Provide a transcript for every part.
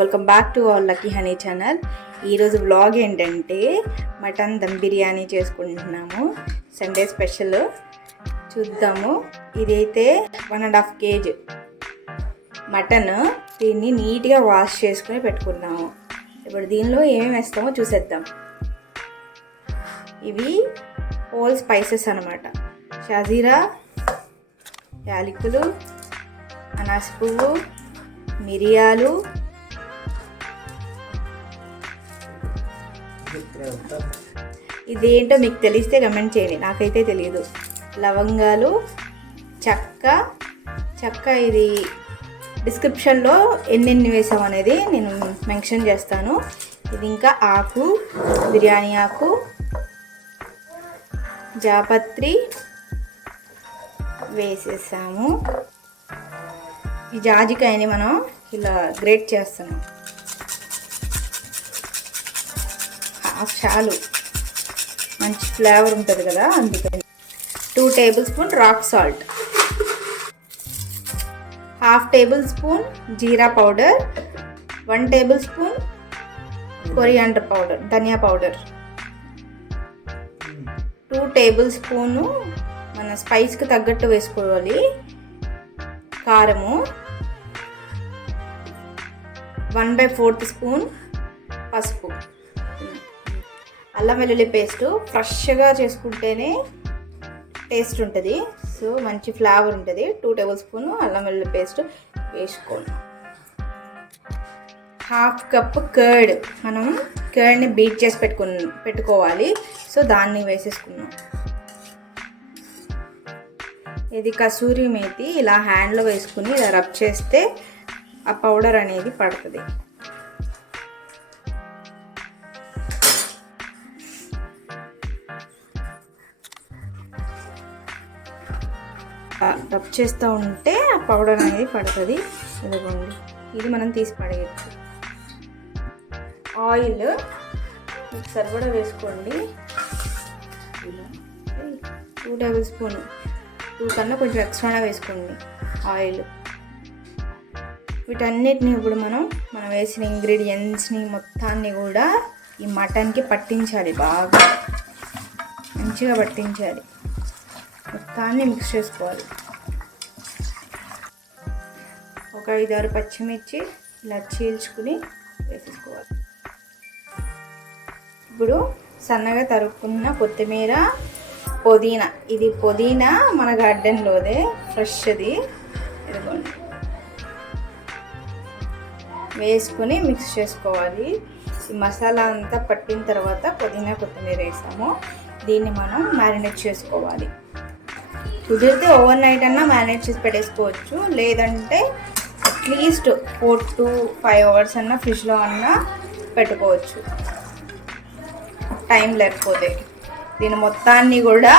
Welcome back to our lucky honey channel. ఈరోజు vlog ఏంటంటే mutton dum biryani చేసుకుంటున్నాము. సండే స్పెషల్ చూద్దాము. ఇదైతే 1.5 kg మటన్. దీన్ని నీట్గా వాష్ చేసుకుని పెట్టుకున్నాము. ఇప్పుడు దీనిలో ఏమేమి వేస్తామో చూసేద్దాం. ఇవి హోల్ స్పైసెస్ అన్నమాట. షాజీరా, యాలకులు, అనాస పువ్వు, మిరియాలు, ఇదేంటో మీకు తెలిస్తే కమెంట్ చేయండి, నాకైతే తెలియదు. లవంగాలు, చెక్క ఇది డిస్క్రిప్షన్లో ఎన్నెన్ని వేసాం అనేది నేను మెన్షన్ చేస్తాను. ఇది ఇంకా ఆకు, బిర్యానీ ఆకు, జాపత్రి వేసేసాము. ఈ జాజికాయని మనం ఇలా గ్రేట్ చేస్తున్నాం. చాలు, మంచి ఫ్లేవర్ ఉంటుంది కదా, అందుకని. 2 tablespoon రాక్ సాల్ట్, 1/2 tablespoon జీరా పౌడర్, 1 tablespoon కొరియాండర్ పౌడర్, ధనియా పౌడర్, 2 tablespoon మన స్పైస్కి తగ్గట్టు వేసుకోవాలి. కారము, 1/4 స్పూన్ పసుపు. అల్లం వెల్లుల్లి పేస్ట్ ఫ్రెష్గా చేసుకుంటేనే టేస్ట్ ఉంటుంది, సో మంచి ఫ్లేవర్ ఉంటుంది. 2 tablespoon అల్లం వెల్లుల్లి పేస్ట్ వేసుకోండి. 1/2 cup కర్డ్, మనం కర్డ్ని బీట్ చేసి పెట్టుకోవాలి, సో దాన్ని వేసేసుకున్నాం. ఇది కసూరి మేతి, ఇలా హ్యాండ్లో వేసుకుని ఇలా రబ్ చేస్తే ఆ పౌడర్ అనేది పడుతుంది. రబ్ చేస్తూ ఉంటే ఆ పౌడర్ అనేది పడుతుంది. ఇదిగోండి, ఇది మనం తీసి పడేయచ్చు. ఆయిల్ మీకు సరిపడా వేసుకోండి. 2 tablespoon, 2 కన్నా కొంచెం ఎక్స్ట్రానే వేసుకోండి ఆయిల్. వీటన్నిటిని ఇప్పుడు మనం వేసిన ఇంగ్రీడియంట్స్ని మొత్తాన్ని కూడా ఈ మటన్కి పట్టించాలి, బాగా మంచిగా పట్టించాలి. మొత్తాన్ని మిక్స్ చేసుకోవాలి. ఒక 5-6 పచ్చిమిర్చి ఇలా చీల్చుకుని వేసేసుకోవాలి. ఇప్పుడు సన్నగా తరుక్కున్న కొత్తిమీర, పుదీనా. ఇది పుదీనా మన గార్డెన్లోదే, ఫ్రెష్ది. ఇదిగోండి, వేసుకుని మిక్స్ చేసుకోవాలి. ఈ మసాలా అంతా పట్టిన తర్వాత పుదీనా, కొత్తిమీర వేసాము. దీన్ని మనం మ్యారినేట్ చేసుకోవాలి. కుదిరితే ఓవర్ నైట్ అన్నా మ్యారినేట్ చేసి పెట్టేసుకోవచ్చు, లేదంటే అట్లీస్ట్ 4 to 5 hours అన్నా ఫ్రిడ్జ్లో అన్నా పెట్టుకోవచ్చు, టైం లేకపోతే. దీని మొత్తాన్ని కూడా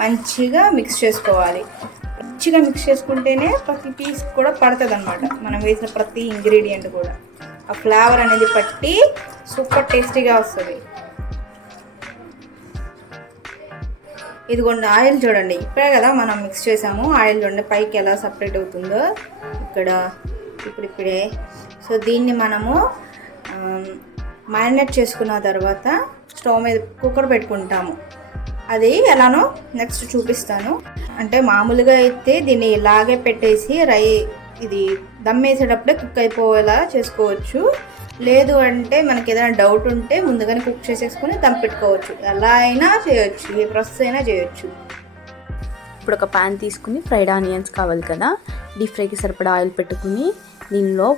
మంచిగా మిక్స్ చేసుకోవాలి. మంచిగా మిక్స్ చేసుకుంటేనే ప్రతి పీస్ కూడా పడుతుంది అన్నమాట. మనం వేసిన ప్రతి ఇంగ్రీడియంట్ కూడా ఆ ఫ్లేవర్ అనేది పట్టి సూపర్ టేస్టీగా వస్తుంది. ఇదిగోండి, ఆయిల్ చూడండి, ఇప్పుడే కదా మనం మిక్స్ చేసాము. ఆయిల్ చూడండి పైకి ఎలా సపరేట్ అవుతుందో ఇక్కడ ఇప్పుడిప్పుడే. సో దీన్ని మనము మ్యారినేట్ చేసుకున్న తర్వాత స్టవ్ మీద కుక్కర్ పెట్టుకుంటాము. అది ఎలానో నెక్స్ట్ చూపిస్తాను. అంటే మామూలుగా అయితే దీన్ని ఇలాగే పెట్టేసి ఇది దమ్ వేసేటప్పుడే కుక్ అయిపోయేలా చేసుకోవచ్చు. లేదు అంటే మనకి ఏదైనా డౌట్ ఉంటే ముందుగానే కుక్ చేసేసుకుని దమ్ పెట్టుకోవచ్చు. ఎలా అయినా చేయొచ్చు, ఏ ప్రాసెస్ అయినా చేయొచ్చు. ఇప్పుడు ఒక ప్యాన్ తీసుకుని ఫ్రైడ్ ఆనియన్స్ కావాలి కదా, డీప్ ఫ్రైకి సరిపడా ఆయిల్ పెట్టుకుని దీనిలో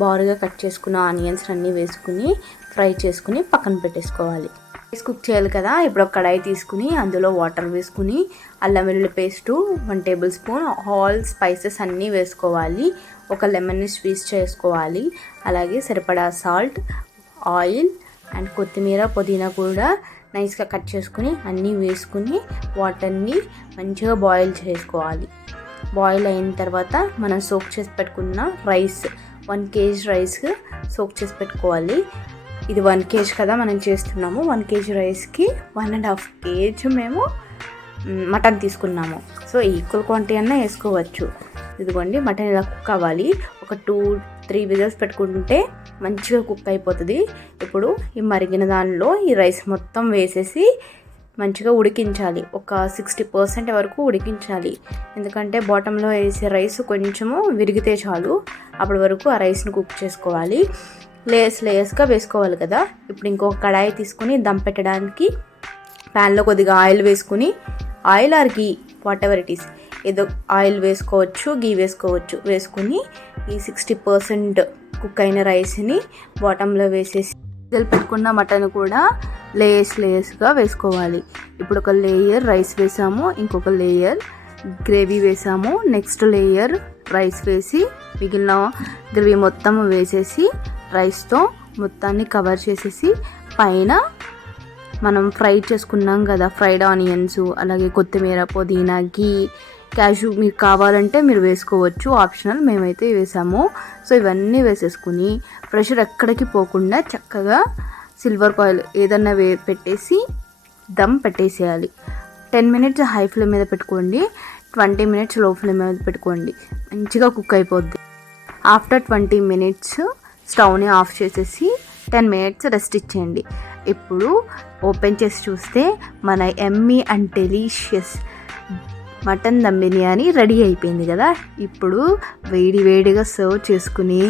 బారుగా కట్ చేసుకున్న ఆనియన్స్ అన్నీ వేసుకుని ఫ్రై చేసుకుని పక్కన పెట్టేసుకోవాలి. రైస్ కుక్ చేయాలి కదా, ఇప్పుడు ఒక కడాయి తీసుకుని అందులో వాటర్ వేసుకుని అల్లం వెల్లుల్లి పేస్టు 1 tablespoon, ఆల్ స్పైసెస్ అన్నీ వేసుకోవాలి. ఒక లెమన్ని స్క్వీజ్ చేసుకోవాలి. అలాగే సరిపడా సాల్ట్, ఆయిల్ అండ్ కొత్తిమీర, పుదీనా కూడా నైస్గా కట్ చేసుకుని అన్నీ వేసుకుని వాటర్ని మంచిగా బాయిల్ చేసుకోవాలి. బాయిల్ అయిన తర్వాత మనం సోక్ చేసి పెట్టుకున్న రైస్, 1 kg రైస్ సోక్ చేసి పెట్టుకోవాలి. ఇది 1 kg కదా మనం చేస్తున్నాము. 1 kg రైస్కి 1.5 kg మేము మటన్ తీసుకున్నాము. సో ఈక్వల్ క్వాంటిటీ అన్నా వేసుకోవచ్చు. ఇదిగోండి, మటన్ ఇలా కుక్ అవ్వాలి. ఒక 2 3 విజిల్స్ పెట్టుకుంటే మంచిగా కుక్ అయిపోతుంది. ఇప్పుడు ఈ మరిగిన దానిలో ఈ రైస్ మొత్తం వేసేసి మంచిగా ఉడికించాలి. ఒక 60% వరకు ఉడికించాలి. ఎందుకంటే బాటంలో వేసే రైస్ కొంచెము విరిగితే చాలు, అప్పటి వరకు ఆ రైస్ని కుక్ చేసుకోవాలి. లేయర్స్గా వేసుకోవాలి కదా. ఇప్పుడు ఇంకొక కడాయి తీసుకుని దమ్ పెట్టడానికి ప్యాన్లో కొద్దిగా ఆయిల్ వేసుకుని, oil are ghee what ever it is, ఏదో ఆయిల్ వేసుకోవచ్చు, గీ వేసుకోవచ్చు, వేసుకుని ఈ 60% కుక్ అయిన రైస్ని బాటంలో వేసేసి పెట్టుకున్న మటన్ కూడా లేయర్స్గా వేసుకోవాలి. ఇప్పుడు ఒక లేయర్ రైస్ వేసాము, ఇంకొక లేయర్ గ్రేవీ వేసాము, నెక్స్ట్ లేయర్ రైస్ వేసి మిగిలిన గ్రేవీ మొత్తం వేసేసి రైస్తో మొత్తాన్ని కవర్ చేసేసి పైన మనం ఫ్రై చేసుకున్నాం కదా ఫ్రైడ్ ఆనియన్స్, అలాగే కొత్తిమీర, పుదీనా, గీ, క్యాషు మీకు కావాలంటే మీరు వేసుకోవచ్చు, ఆప్షనల్. మేమైతే వేసాము. సో ఇవన్నీ వేసేసుకుని ప్రెషర్ ఎక్కడికి పోకుండా చక్కగా సిల్వర్ కాయిల్ ఏదన్నా పెట్టేసి దమ్ పెట్టేసేయాలి. 10 మినిట్స్ హై ఫ్లేమ్ మీద పెట్టుకోండి, 20 మినిట్స్ లో ఫ్లేమ్ మీద పెట్టుకోండి. మంచిగా కుక్ అయిపోద్ది. ఆఫ్టర్ 20 మినిట్స్ స్టవ్ని ఆఫ్ చేసేసి 10 మినిట్స్ రెస్ట్ ఇచ్చేయండి. ఇప్పుడు ఓపెన్ చేసి చూస్తే మన yummy and delicious mutton dum biryani ready అయిపోయింది కదా. ఇప్పుడు వేడిగా సర్వ్ చేసుకుని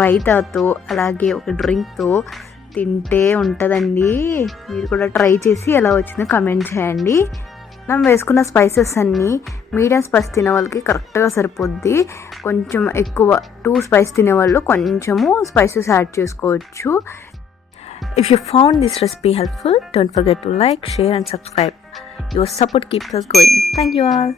రైతాతో అలాగే ఒక డ్రింక్తో తింటే ఉంటుందండి. మీరు కూడా ట్రై చేసి ఎలా వచ్చిందో కమెంట్ చేయండి. మనం వేసుకున్న స్పైసెస్ అన్నీ మీడియం స్పైస్ తినే వాళ్ళకి కరెక్ట్గా సరిపోద్ది. కొంచెం ఎక్కువ 2 స్పైస్ తినేవాళ్ళు కొంచెము స్పైసెస్ యాడ్ చేసుకోవచ్చు. If you found this recipe helpful, don't forget to like, share and subscribe. Your support keeps us going. Thank you all.